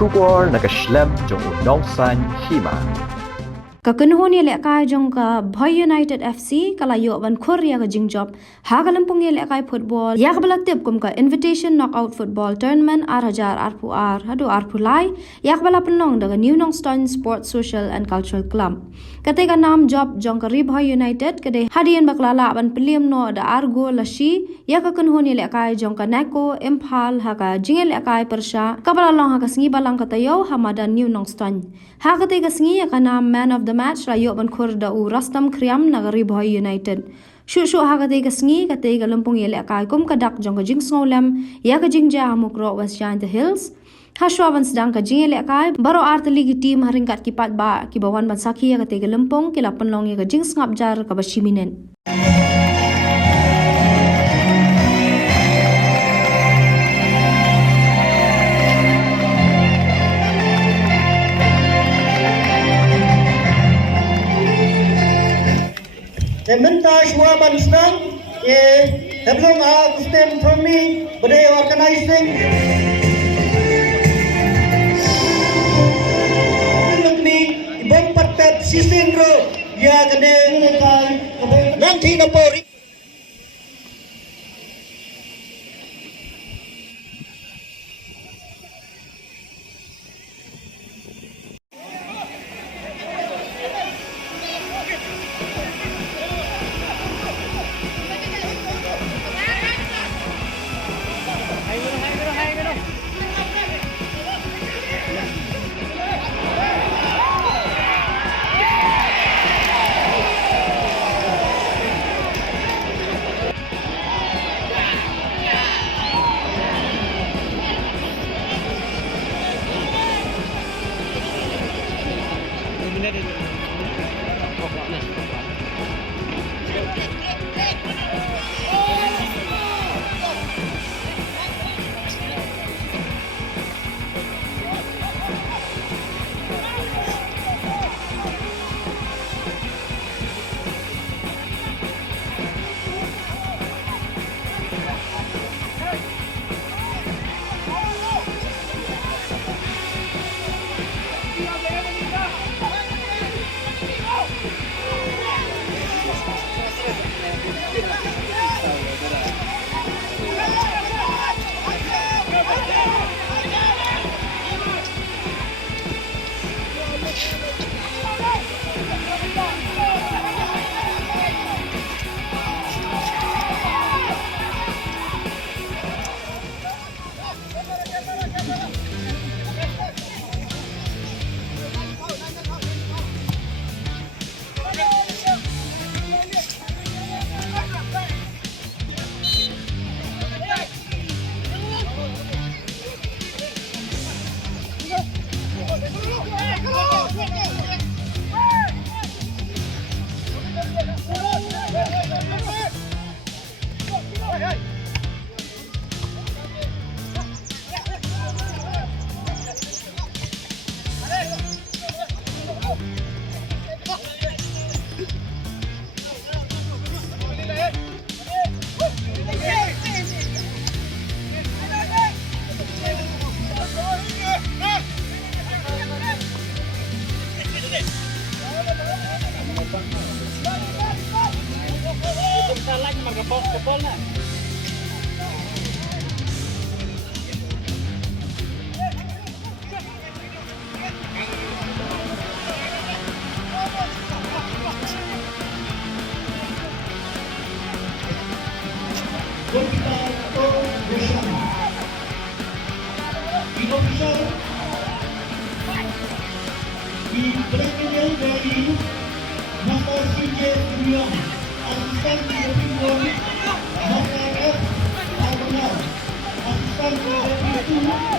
Shubor nakaslem jong Nnsscc Hima. Kakenhon ye lekai jong ka Bhoi United FC kalayo ban Korea ka jingjob ha kalampung ye lekai football ya ka balatip kum ka invitation knockout football tournament ar arpu hadu arpu lai ya ka bala penong daga New Nongston Sports Social and Cultural Club ketika nam job jong ka Bhoi United kade hadian baklala ban peliam no da argo lashi ya ka kenhon ye lekai jong ka Naco Imphal ha ka jingel lekai persha ka bala long ha ka sngi balang ka tayo hamadan New Nongston ha ketika sngi ya ka nam man of the match rayo ban kurda u rastam kriam nagari Bhoi United shu ha kate ka sngi kate ka lampung yele kai kum ka dak jong ka jing sngolam ya ka jing ja mukro West Giant Hills ha shwaban sedang ka jing yele kai baro arteli ki team haringkat ki pat ba ki bawan ban sakhi ya kate ka lampung ki lapan long ya ka jing ngap jar ka bashiminen Mentas wa banstang belum stand from me but they organizing ni ibon patat season ro ya kene nanti na pori Di dari Nnsscc Union Asisten Direktur Nnsscc Asisten Direktur